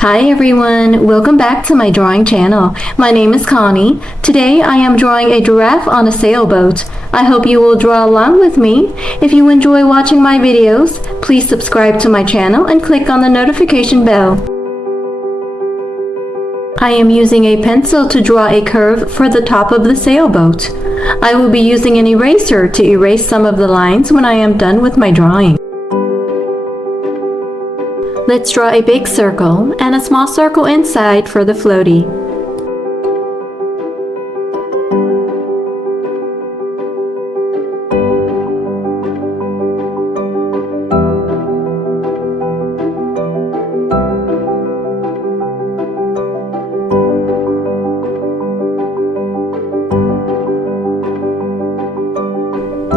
Hi everyone, welcome back to my drawing channel. My name is Connie. Today I am drawing a giraffe on a sailboat. I hope you will draw along with me. If you enjoy watching my videos, please subscribe to my channel and click on the notification bell. I am using a pencil to draw a curve for the top of the sailboat. I will be using an eraser to erase some of the lines when I am done with my drawing. Let's draw a big circle and a small circle inside for the floaty.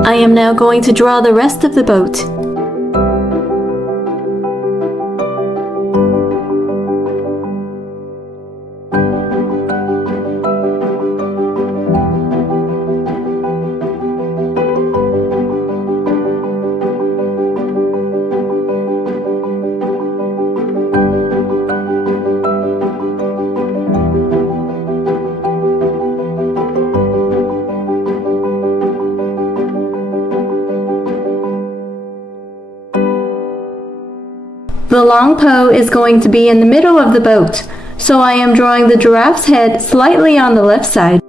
I am now going to draw the rest of the boat. The long pole is going to be in the middle of the boat, so I am drawing the giraffe's head slightly on the left side.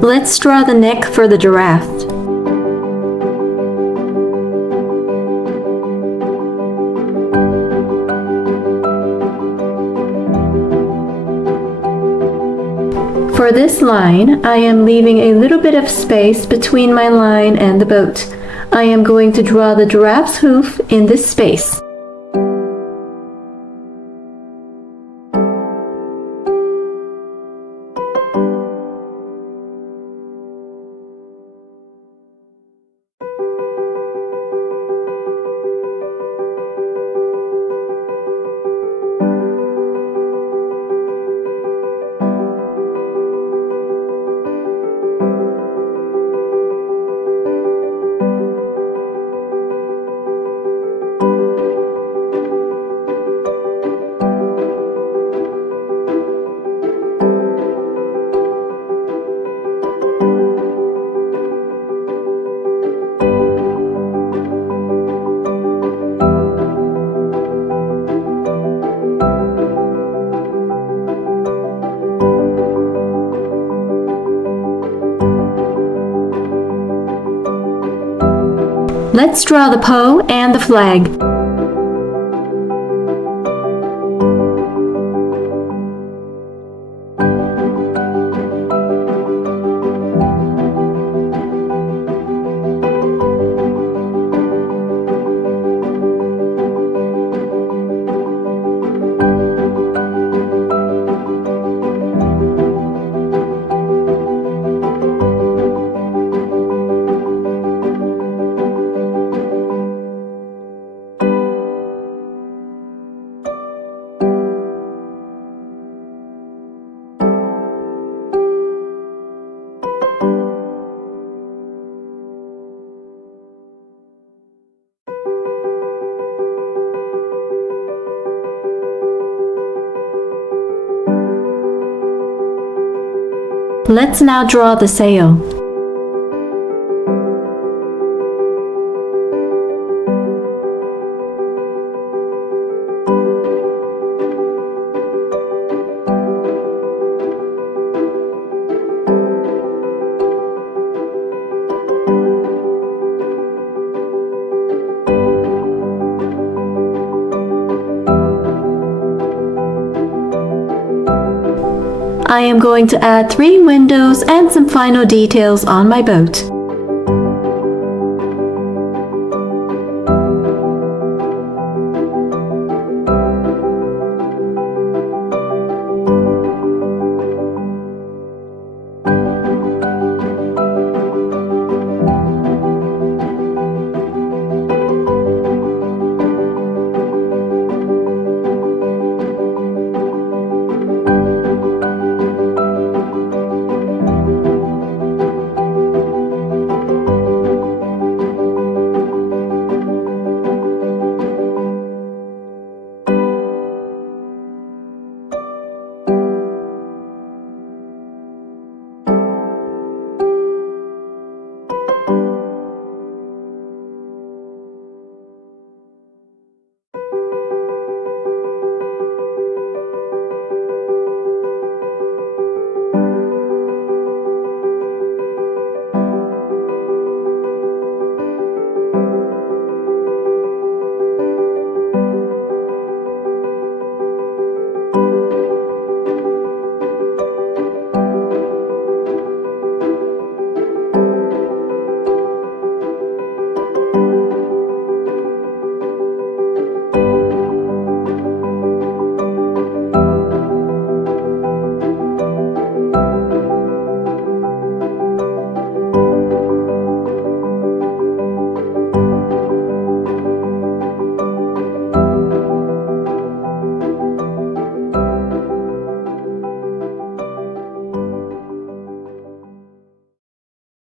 Let's draw the neck for the giraffe. For this line, I am leaving a little bit of space between my line and the boat. I am going to draw the giraffe's hoof in this space. Let's draw the pole and the flag. Let's now draw the sail. I am going to add 3 windows and some final details on my boat.